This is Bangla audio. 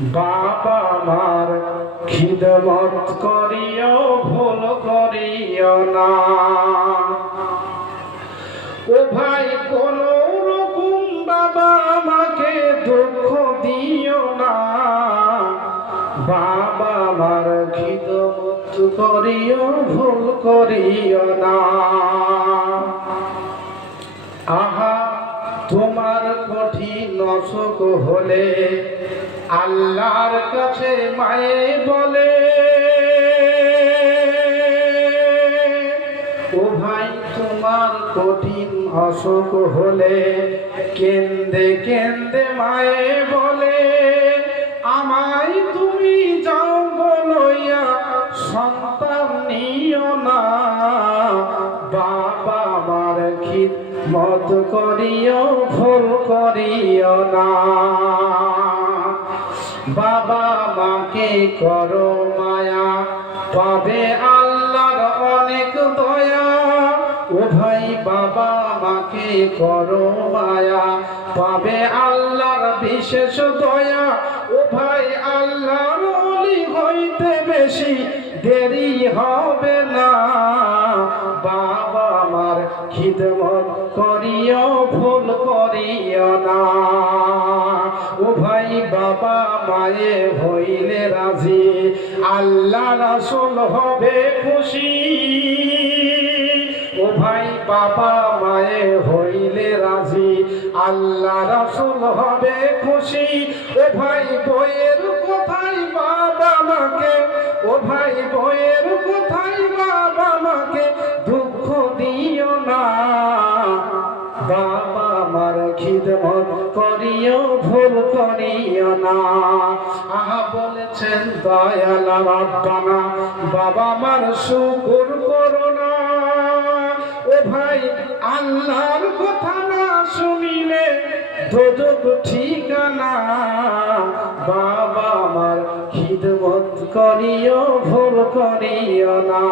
বাবা মার খিদমত করিও, ভুল করিও না। ও ভাই, কোন রকম বাবা আমাকে দুঃখ দিও না। বাবা আমার খিদমত করিও, ভুল করিও না। কঠিন অসুখ হলে আল্লাহর কাছে মায়ে বলে, ও ভাই, তোমার কঠিন অসুখ হলে কেন্দে কেন্দে মায়ে বলে। খিদ মত করিও ভুল করিও না। বাবা মাকে করো মায়া, পাবে আল্লাহর অনেক দয়া। ভাই বাবা মাকে করো মায়া, পাবে আল্লাহর বিশেষ দয়া। ও ভাই আল্লাহর হইতে বেশি দেরি হবে না। খিদমত করিও, ভুল করিও না। ও ভাই বাবা মায়ে হইলে রাজি, আল্লাহ রাসুল হবে খুশি। ও ভাই বাবা মায়ে হইলে রাজি, আল্লাহ রাসুল হবে খুশি। ও ভাই বইয়ের কোথায় বাবা মাকে? ও ভাই বইয়ের কোথায় বাবা মাকে? খিদমত করিও, ভুল করিও না। আহা বলেছেন দয়াল রাব্বানা, বাবা মার শুকুর করো না। ও ভাই, আল্লাহর কথা না শুনিলে দোজক ঠিকানা। বাবা আমার খিদমত করিও, ভুল করিও না।